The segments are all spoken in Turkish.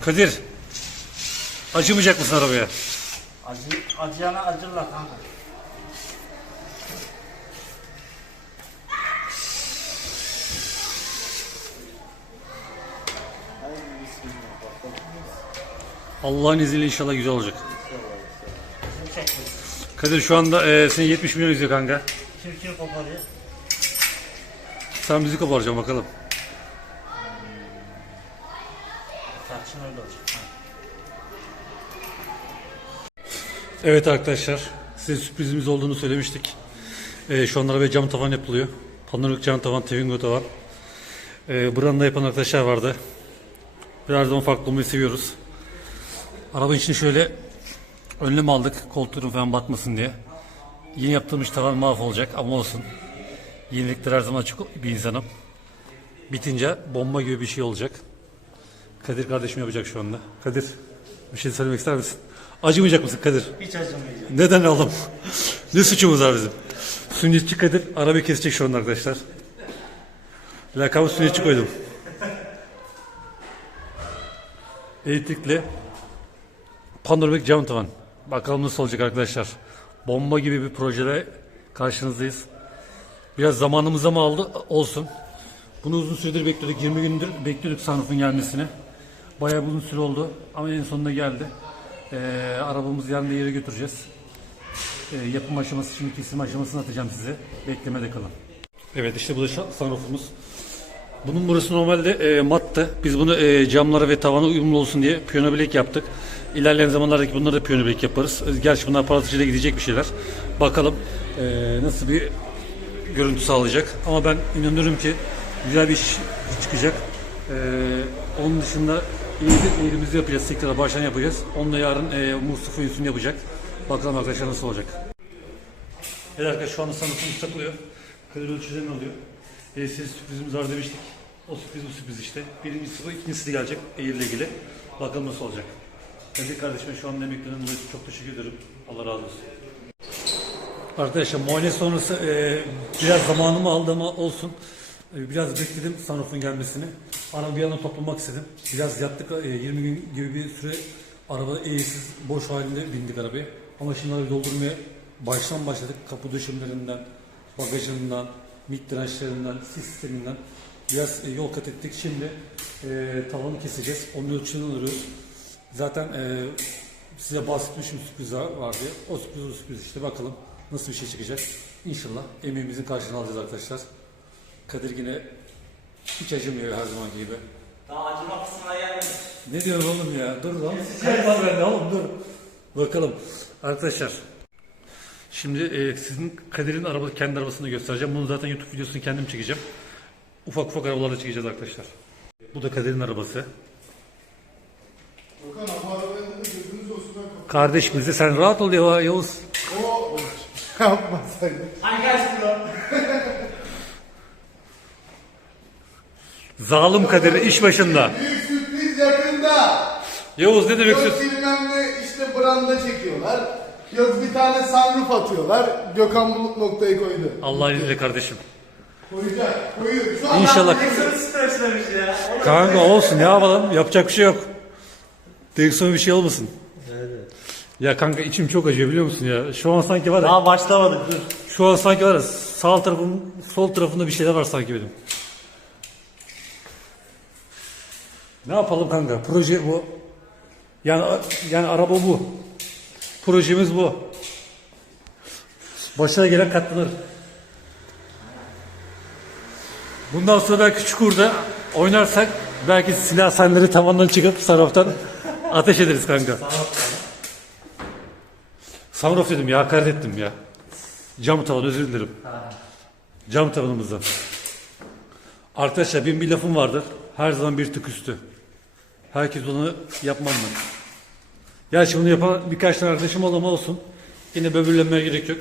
Kadir. Acımayacak mısın arabaya? Acı, acıyana acırlar kanka. Allah'ın izniyle inşallah güzel olacak. Kadir şu anda e, seni 70 milyon izliyor kanka. Kim kim koparıyor? Sen bizi koparacaksın bakalım. Evet arkadaşlar. Size sürprizimiz olduğunu söylemiştik. E, şu an arabaya cam tavan yapılıyor. Panoramik cam tavan, Twingo tavan. E, branda yapan arkadaşlar vardı. Her zaman farklı olmayı seviyoruz. Araba için şöyle önlem aldık. Koltuğun falan batmasın diye. Yeni yaptığımız tavan mahvolacak ama olsun. Yenilikler her zaman açık bir insanım. Bitince bomba gibi bir şey olacak. Kadir kardeşim yapacak şu anda. Kadir bir şey söylemek ister misin? Acımayacak mısın Kadir? Hiç acımayacak. Neden oğlum? ne suçumuz var bizim? Sünnetçi Kadir arabayı kesecek şu anda arkadaşlar. Lakabı sünnetçi koydum. Elektrikli panoramik cam tavan. Bakalım nasıl olacak arkadaşlar. Bomba gibi bir projede karşınızdayız. Biraz zamanımız ama aldı olsun. Bunu uzun süredir bekliyorduk. 20 gündür bekliyorduk sunroof'un gelmesini. Bayağı uzun süre oldu ama en sonunda geldi. Ee, arabamızı yarın da yere götüreceğiz. Ee, yapım aşaması, şimdi kesim aşamasını atacağım size. Beklemede kalın. Evet işte bu da sunroofumuz. Bunun burası normalde e, mattı. Biz bunu e, camlara ve tavana uyumlu olsun diye piyano bilek yaptık. İlerleyen zamanlardaki bunları da piyano bilek yaparız. E, Gerçi bunlar parlatıcıyla gidecek bir şeyler. Bakalım e, nasıl bir görüntü sağlayacak. Ama ben inanıyorum ki güzel bir iş çıkacak. E, onun dışında eğrimizi yapacağız. Tekrar baştan yapacağız. Onunla yarın e, Mustafa Yusuf'un yapacak. Bakalım arkadaşlar nasıl olacak. Evet arkadaşlar şu anda sanatımız takılıyor. Kadir ölçülerini alıyor. E, size sürprizimiz var demiştik. O sürpriz bu sürpriz işte. Birincisi bu, ikincisi de gelecek Eğir'le ilgili. Bakalım nasıl olacak. Kadir kardeşime şu anda emeklerinden dolayı çok teşekkür ederim. Allah razı olsun. Arkadaşlar muayene sonrası e, biraz zamanımı aldı ama olsun. E, biraz bekledim sunroof'un gelmesini. Araba bir anda toplamak istedim. Biraz yattık e, 20 gün gibi bir süre araba eğsiz boş halinde bindik arabaya. Ama şimdi arabayı doldurmaya baştan başladık. Kapı döşemelerinden, bagajından, mid dirençlerinden, sis sisteminden biraz e, yol kat ettik. Şimdi e, tavanı keseceğiz. Onun ölçülerini alıyoruz. Zaten e, size bahsetmişim sürpriz var diye. O sürpriz o sürpriz işte bakalım nasıl bir şey çıkacak. İnşallah emeğimizin karşılığını alacağız arkadaşlar. Kadir yine hiç acımıyor her zaman gibi. Daha acıma kısmına gelmedi. Ne diyorsun oğlum ya? Dur lan. Kalp var bende oğlum dur. Bakalım. Arkadaşlar. Şimdi e, sizin Kadir'in araba, kendi arabasını göstereceğim. Bunu zaten YouTube videosunu kendim çekeceğim. Ufak ufak arabalarla çekeceğiz arkadaşlar. Bu da Kadir'in arabası. Okan arabanın önünde gözünüz olsun. ben Kardeşimiz de sen rahat ol ya Yavuz. O yapmasaydı. Hangi açtı o? Zalim Kadir iş başında. Büyük sürpriz yakında. Yavuz ne demek Yok istiyorsun? bilmem ne işte branda çekiyorlar. Yok bir tane sunroof atıyorlar. Gökhan Bulut noktayı koydu. Allah'ın izniyle kardeşim. Koyacak. Koyuyor. Şu an İnşallah. Ya. Kanka olsun ne yapalım yapacak bir şey yok. Direksiyona bir şey olmasın. Ya kanka içim çok acıyor biliyor musun ya? Şu an sanki var ya, Daha başlamadık dur. şu an sanki var ya sağ tarafım, sol tarafında bir şeyler var sanki benim. Ne yapalım kanka? Proje bu. Yani yani araba bu. Projemiz bu. Başına gelen katlanır. Bundan sonra belki Çukur'da oynarsak belki silah senleri tavandan çıkıp sarraftan ateş ederiz kanka. Sunroof dedim ya hakaret ettim ya. Cam tavan özür dilerim. Cam tavanımızdan. Arkadaşlar benim bir lafım vardır. Her zaman bir tık üstü. Herkes onu yapmam ben. Gerçi bunu yapan birkaç tane arkadaşım oldu ama olsun. Yine böbürlenmeye gerek yok.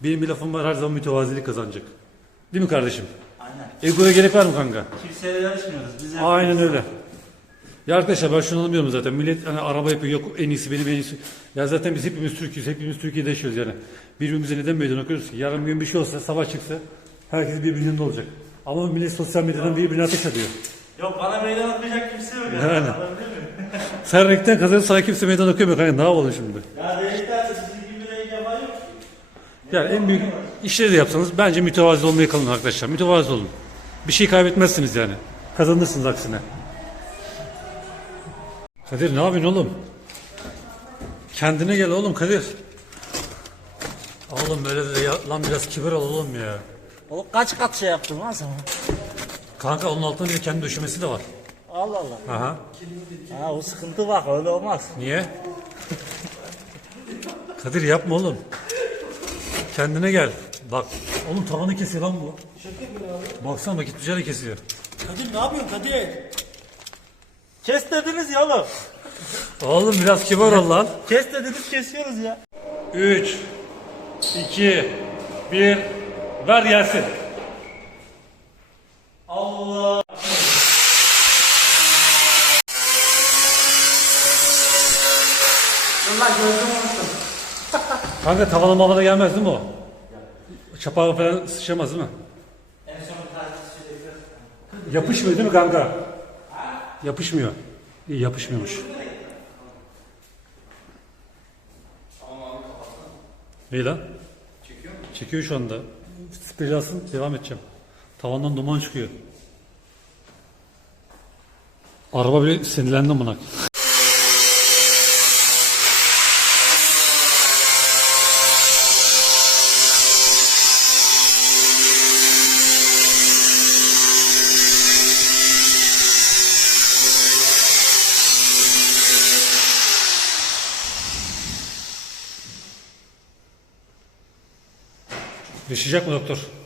Benim bir lafım var her zaman mütevazilik kazanacak. Değil mi kardeşim? Aynen. Egoya gerek var mı kanka? Kimseye yarışmıyoruz. Biz Aynen öyle. Ya arkadaşlar ben şunu anlamıyorum zaten. Millet hani araba yapıyor yok en iyisi benim en iyisi. Ya zaten biz hepimiz Türk'üz. Hepimiz Türkiye'de yaşıyoruz yani. Birbirimize neden meydan okuyoruz ki? Yarın bir gün bir şey olsa savaş çıksa herkes birbirinin olacak. Ama millet sosyal medyadan birbirine ateş ediyor. Yok bana meydan atmayacak kimse yok. Yani. Yani. Anladın mı? Sen renkten kazanıyorsun sana kimse meydan okuyamıyor kanka ne yapalım şimdi? Ya renkler de sizin gibi renk yapan yok. Yani en büyük işleri de yapsanız bence mütevazi olmaya kalın arkadaşlar. Mütevazi olun. Bir şey kaybetmezsiniz yani. Kazanırsınız aksine. Kadir ne yapıyorsun oğlum? Kendine gel oğlum Kadir. Oğlum böyle de ya, lan biraz kibar ol oğlum ya. O kaç kat şey yaptın lan sen? Kanka onun altında bir de kendi döşemesi de var. Allah Allah. Aha. Ha o sıkıntı bak öyle olmaz. Niye? Kadir yapma oğlum. Kendine gel. Bak oğlum tavanı kesiyor lan bu. Baksana vakit bıçağı kesiyor. Kadir ne yapıyorsun Kadir? Kes dediniz ya oğlum. Oğlum biraz kibar ol lan. Kes dediniz kesiyoruz ya. 3 2 1 Ver gelsin. Allah. Valla gözüm unuttum. Kanka tavana mavana gelmez değil mi o? Çapağı falan sıçramaz değil mi? Yapışmıyor değil mi kanka? Yapışmıyor. İyi yapışmıyormuş. İyi lan. Çekiyor mu? Çekiyor şu anda. Sprey alsın devam edeceğim. Tavandan duman çıkıyor. Araba bile sinirlendi amına. Yaşayacak mı doktor?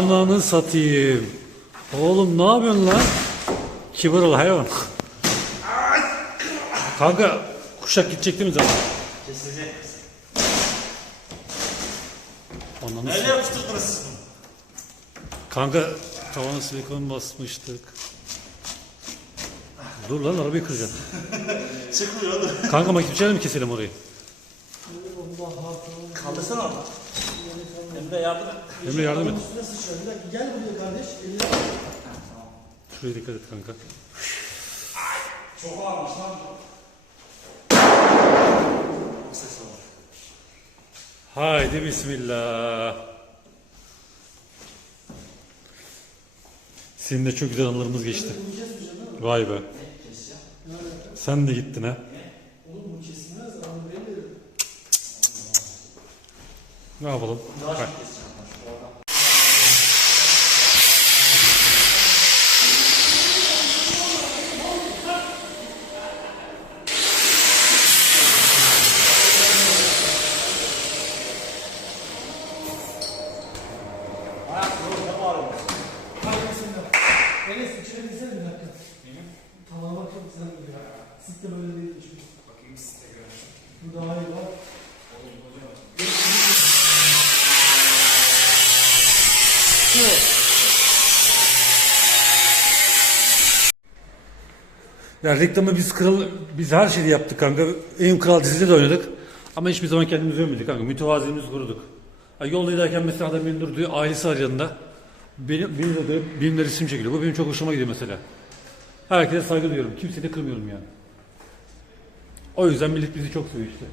Ananı satayım. Oğlum ne yapıyorsun lan? Kibar ol hayvan. Kanka kuşak gidecek değil mi zaten? Kesecek. Ananı Nerede satayım. yapıştırdınız siz bunu? Kanka tavana silikon basmıştık. Dur lan arabayı kıracaksın. Çıkmıyor oğlum. Kanka makine mi keselim orayı? Kaldırsana onu. Emre yardım et. Emre yardım et. Üstüne. Bir dakika gel buraya kardeş. Elini Şuraya dikkat et kanka. Çok ağırmış lan. Ses. Haydi bismillah. Senin de çok güzel anılarımız geçti. Vay be. Sen de gittin ha. Ne yapalım? Bak. Ayak yok ne bağırıyorsun? şöyle izleyelim bir dakika. Tamam bak çok güzel gidiyor. Sitte böyle değilmiş bu. Bakayım site göre. Bu daha iyi var. Ya reklamı biz kral, biz her şeyi yaptık kanka. En Kral dizide de oynadık. Ama hiçbir zaman kendimizi övmedik kanka. Mütevaziliğimizi koruduk. Ya yolda giderken mesela adam beni durduruyor, ailesi arayında. Benim, benim de durup benimle resim çekiliyor. Bu benim çok hoşuma gidiyor mesela. Herkese saygı duyuyorum. Kimseyi de kırmıyorum yani. O yüzden millet bizi çok seviyor işte.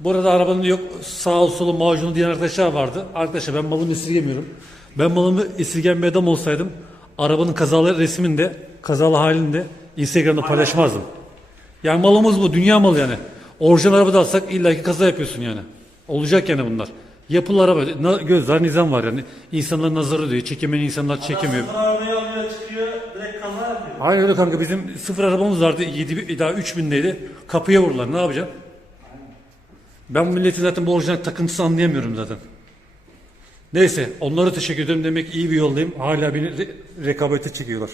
Bu arada arabanın yok sağ solu macunu diyen arkadaşlar vardı. Arkadaşlar ben malımı esirgemiyorum. Ben malımı esirgen bir adam olsaydım arabanın kazalı resmini de kazalı halini de Instagram'da paylaşmazdım. Yani malımız bu dünya malı yani. Orijinal araba da alsak illaki kaza yapıyorsun yani. Olacak yani bunlar. Yapılı araba na, göz var nizam var yani. İnsanlar nazarı diyor. Çekemeyen insanlar çekemiyor. Sıfır arabayı alıyor çıkıyor direkt kaza yapıyor. Aynen öyle kanka bizim sıfır arabamız vardı 7 daha 3000'deydi. Kapıya vurdular ne yapacaksın? Ben bu milletin zaten bu orijinal takıntısını anlayamıyorum zaten. Neyse onlara teşekkür ederim demek iyi bir yoldayım. Hala beni re- rekabete çekiyorlar.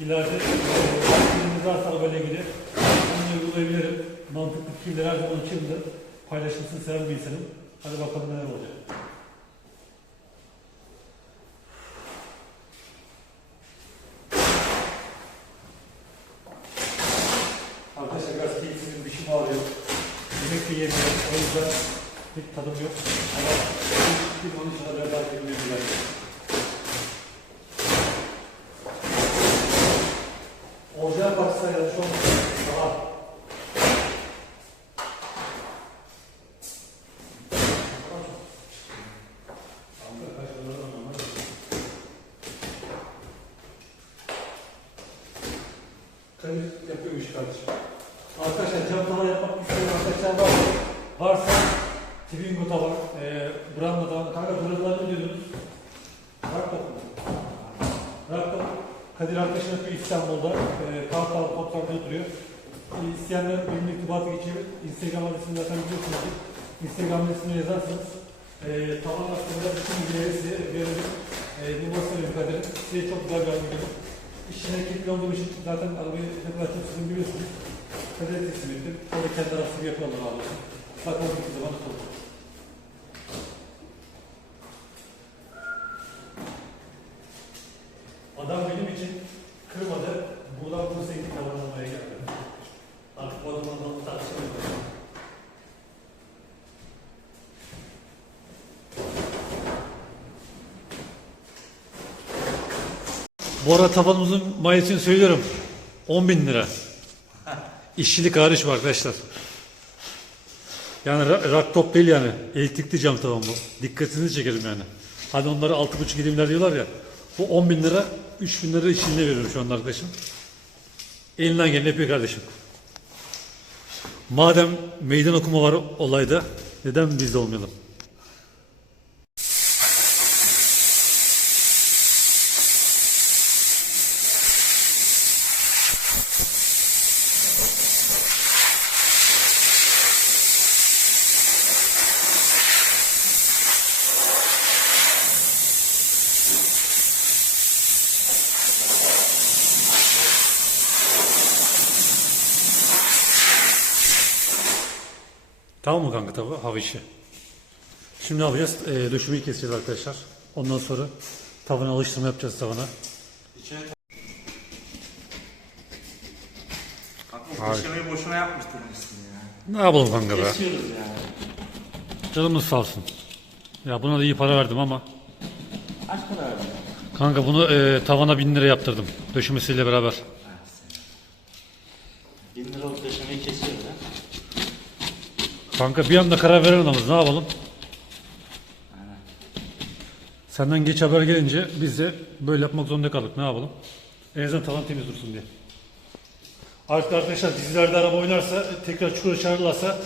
İleride varsa arabayla ilgili bunu uygulayabilirim. Mantıklı fikirler her zaman açığımdır. Paylaşmasını seven bir insanım. Hadi bakalım neler olacak. Arkadaşlar biraz keyifsiz bir dişim ağrıyor. Yemek de yemiyorum. O yüzden pek tadım yok. Ama bir onun için haber daha gelmeyi Orijinal baksana ya çok daha Kadir yapıyor kardeşim. Arkadaşlar cam tava yapmak isteyen arkadaşlar var. Varsa Twingo tava, e, Brahma tava, kanka buralar ne diyordunuz? Bak Kadir arkadaşım yapıyor İstanbul'da. E, Kartal Topkapı'da oturuyor. E, isteyenler benimle irtibata geçebilir. Instagram adresini zaten biliyorsunuz. Instagram adresini yazarsanız e, tavan hakkında bütün bilgileri size veririm. E, numarası verin Kadir'in. Size çok güzel bir araba gelir. İşine ekipli olduğum için zaten arabayı ne kadar çok sizin biliyorsunuz. Kadir'e teslim ettim. O da kendi arasını yapıyorlar abi. Bakalım bir zaman olur. Adam benim için kırmadı. Buradan bunu sevgi kazanmaya geldi. Artık bu adamla tartışmıyorum. Bu tabanımızın mayesini söylüyorum. 10 bin lira. İşçilik hariç var arkadaşlar. Yani ra- rak top değil yani. Elektrikli cam tavan bu. Dikkatinizi çekerim yani. Hani onları 6,5 milimler diyorlar ya. Bu 10 bin lira, 3 bin lira işine veriyorum şu anda arkadaşım. Elinden geleni yapıyor kardeşim. Madem meydan okuma var olayda neden biz de olmayalım? Tamam mı kanka tabi hava işi? Şimdi ne yapacağız? Ee, döşemeyi keseceğiz arkadaşlar. Ondan sonra tavana alıştırma yapacağız tavana. Kanka döşemeyi boşuna yapmıştırmışsın ya. Ne yapalım kanka be? Kesiyoruz. Canımız sağ olsun. Ya buna da iyi para verdim ama. Kaç para verdin? Kanka bunu e, tavana bin lira yaptırdım. Döşemesiyle beraber. 1000 liralık döşemeyi kesiyoruz ha. Kanka bir anda karar verememiz ne yapalım? Senden geç haber gelince biz de böyle yapmak zorunda kaldık. Ne yapalım? En azından tavan temiz dursun diye. Artık arkadaşlar dizilerde araba oynarsa tekrar çukura çağırırlarsa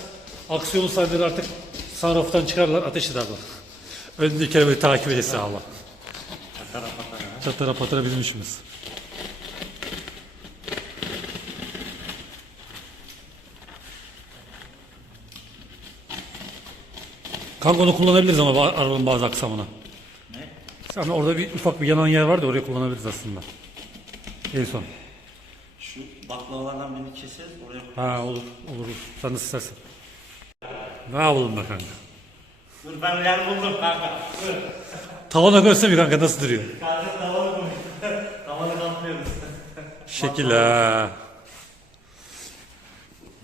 aksiyonu sahneleri artık sunroof'tan çıkarlar ateş ederler. Öndeki arabayı takip edilse Allah. Çatara patara bizim işimiz. Kanka onu kullanabiliriz ama ba- arabanın bazı aksamına. Ne? Sen orada bir ufak bir yanan yer var da oraya kullanabiliriz aslında. En son. Şu baklavalardan birini keseriz oraya. Ha olur olur. olur. Sen nasıl istersen. Ne yapalım be kanka? Dur ben yer buldum kanka. Dur. Tavana göster bir kanka nasıl duruyor. Kanka tavanı koy. Tavanı kaplıyoruz. Şekil ha.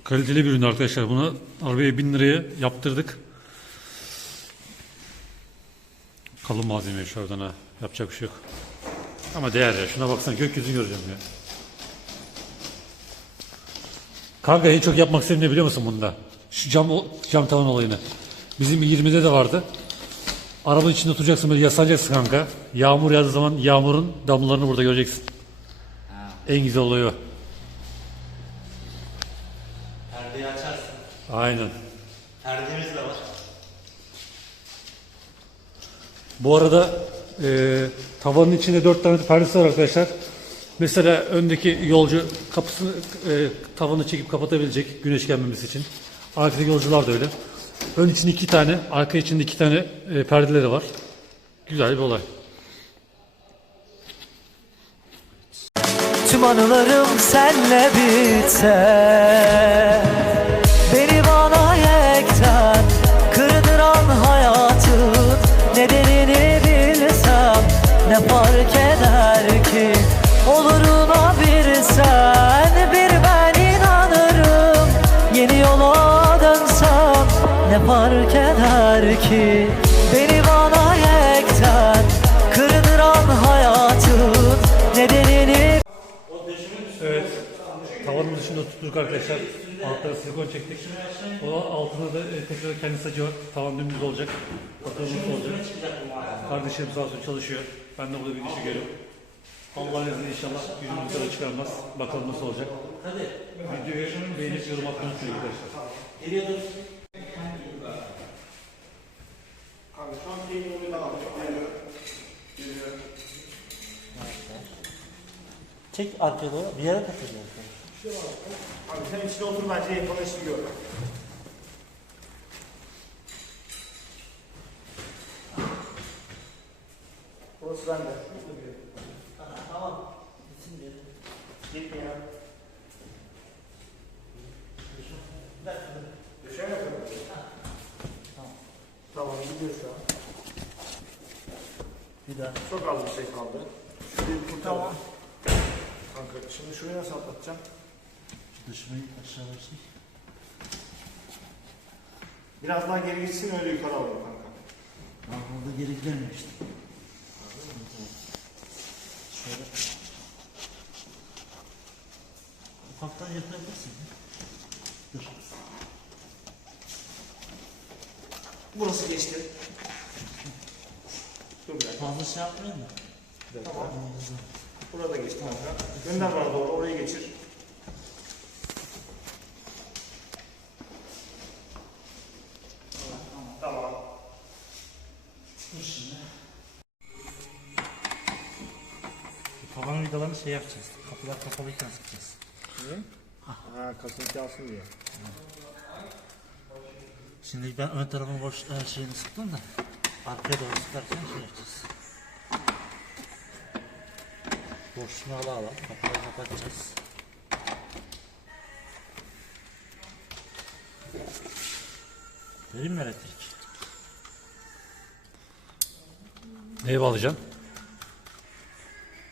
Kaliteli bir ürün arkadaşlar. Buna arabaya 1000 liraya yaptırdık. Kalın malzeme şu oradan ha. Yapacak bir şey yok. Ama değer ya. Şuna baksana gökyüzünü göreceğim ya. Kanka en çok yapmak istediğim ne biliyor musun bunda? Şu cam, cam tavan olayını. Bizim 20'de de vardı. Arabanın içinde oturacaksın böyle yaslanacaksın kanka. Yağmur yağdığı zaman yağmurun damlalarını burada göreceksin. En güzel olayı o. Perdeyi açarsın. Aynen. Perdemiz de var. Bu arada e, tavanın içinde dört tane perdesi var arkadaşlar. Mesela öndeki yolcu kapısını e, tavanı çekip kapatabilecek güneş gelmemesi için. Arkadaki yolcular da öyle. Ön için iki tane, arka için de iki tane e, perdeleri var. Güzel bir olay. Tüm anılarım senle bitse Evet. Tavanın dışında tutturduk arkadaşlar. Altlara silikon çektik. O altına da e, tekrar kendi sacı. Tavan dümdüz olacak. Bakalım olacak. Kardeşim sağ olsun çalışıyor. Ben de burada bir işi görüyorum. Allah'ın izniyle inşallah yüzümüzü de çıkarmaz. Bakalım nasıl olacak. Videoyu beğenip yorum atmayı arkadaşlar. Geriye. Kanka şu an keyif oyunu aldık. Geliyor. Geliyor. Çek doğru. Bir yere kaçıracağız. Abi sen içine otur bence yapılan işi gör. Burası bende. Tamam. Gitsin yapalım. Tamam gidiyor şu an. Bir daha. Çok az bir şey kaldı. Şurayı kurtaralım. Tamam. Kanka şimdi şurayı nasıl atlatacağım? Düşmeyi aşağıya çek. Biraz daha geri gitsin öyle yukarı alalım kanka. Ama orada geri gidemiyor işte. Şöyle. Ufaktan yapabilirsin. Dur. Burası geçti. Dur bir dakika. Fazla şey yapmayın da. Tamam. Burada geçti kanka. Gönder bana doğru orayı geçir. Tamam. Dur şimdi. Tavan vidalarını şey yapacağız. Kapılar kapalıyken sıkacağız. Ha kasıntı alsın diye. Şimdi ben ön tarafın boş e, şeyini sıktım da arkaya doğru sıkarken şey yapacağız. Boşluğunu ala ala kapıları kapatacağız. Vereyim mi elektrik?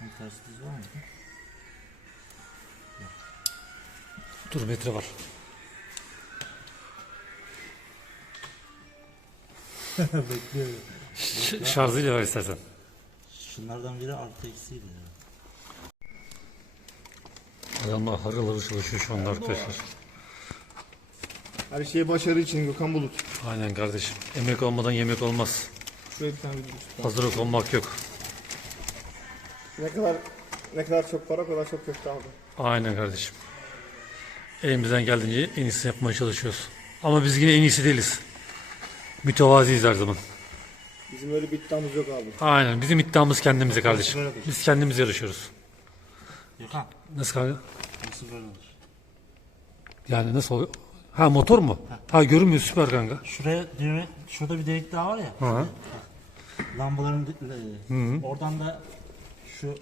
Bunun tersi düz var mı? Dur metre var. Bekliyorum. Şarjıyla ver istersen. Şunlardan biri artı eksiydi ya. Adamlar harıl harıl çalışıyor şu anda arkadaşlar. Her şey başarı için Gökhan Bulut. Aynen kardeşim. Emek olmadan yemek olmaz. Şuraya bir tane video tut. Hazır olmak yok. Ne kadar ne kadar çok para o kadar çok köfte aldı. Aynen kardeşim. Elimizden geldiğince en iyisini yapmaya çalışıyoruz. Ama biz yine en iyisi değiliz. Mütevaziyiz her zaman. Bizim öyle bir iddiamız yok abi. Aynen. Bizim iddiamız kendimize kardeşim. Biz kendimiz yarışıyoruz. Gökhan Nasıl kanka? nasıl böyle olur? Yani nasıl oluyor? Ha motor mu? Ha görünmüyor süper kanka. Şuraya düğme, şurada bir delik daha var ya. Hı. Lambaların di- oradan da şu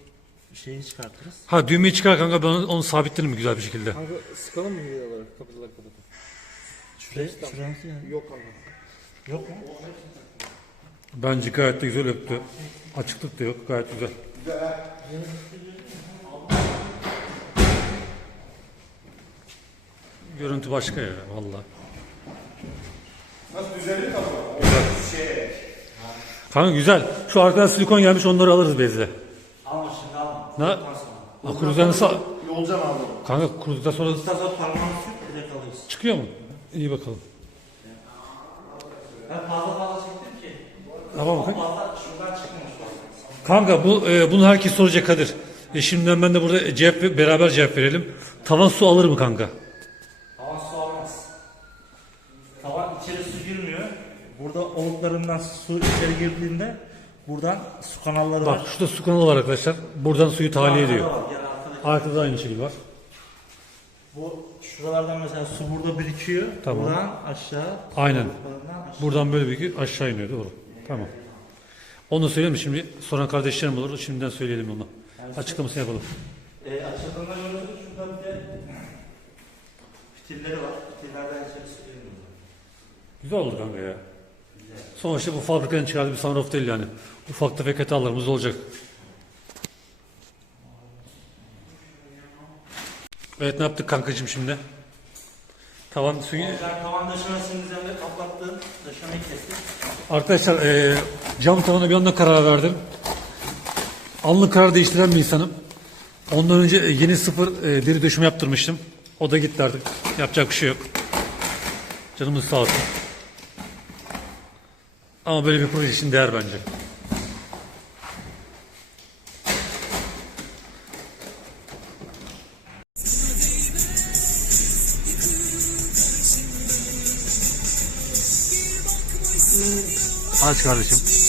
şeyi çıkartırız. Ha düğmeyi çıkar kanka ben onu, onu sabitlerim güzel bir şekilde. Kanka sıkalım mı videoları? Kapıları kapatalım. Şuraya, şuraya nasıl yani? Yok kanka. Yok mu? Bence gayet de güzel öptü. Açıklık da yok gayet güzel. Görüntü başka ya valla. Nasıl düzeldi kapı? Kanka güzel. Şu arkadan silikon gelmiş onları alırız bezle. Alma şimdi alma. Ne? Ha, kuruduktan sonra... Yolcan abi. Kanka kuruduktan sonra Biraz sonra parmağını sür direkt alıyorsun. çıkıyor mu? İyi bakalım. Ben fazla fazla çektim ki. Tamam kanka. Fazla şuradan çıkmamış. Kanka bu e, bunu herkes soracak Kadir. E, şimdiden ben de burada cevap beraber cevap verelim. Tavan su alır mı kanka? Tavan su almaz. Tavan içeri su girmiyor. Burada oluklarından su içeri girdiğinde buradan su kanalları var. Bak şurada su kanalı var arkadaşlar. Buradan suyu tahliye Arkada ediyor. var, arkada. Arkada da aynı şekilde var. Bu şuralardan mesela su burada birikiyor. Tamam. Buradan aşağı. Aynen. oluklarından aşağı. Buradan böyle bir aşağı iniyor doğru. Tamam. Onu söyleyeyim mi? Şimdi soran kardeşlerim olur. Şimdiden söyleyelim onu. Açıklamasını yapalım. E, açıldığında gördük şurada bir de fitilleri var. Fitillerden içeri su. Güzel oldu kanka ya. Sonuçta bu fabrikanın çıkardığı bir sunroof değil yani. Ufak tefek hatalarımız olacak. Evet ne yaptık kankacığım şimdi? Tavan suyu... Ben tavan döşemesinin üzerinde kaplattığım döşemeyi kestim. Arkadaşlar eee, cam tavana bir anda karar verdim. Anlık karar değiştiren bir insanım. Ondan önce e, yeni sıfır e, deri döşeme yaptırmıştım. O da gitti artık. Yapacak bir şey yok. Canımız sağ olsun. Ama böyle bir proje için değer bence. Aç kardeşim.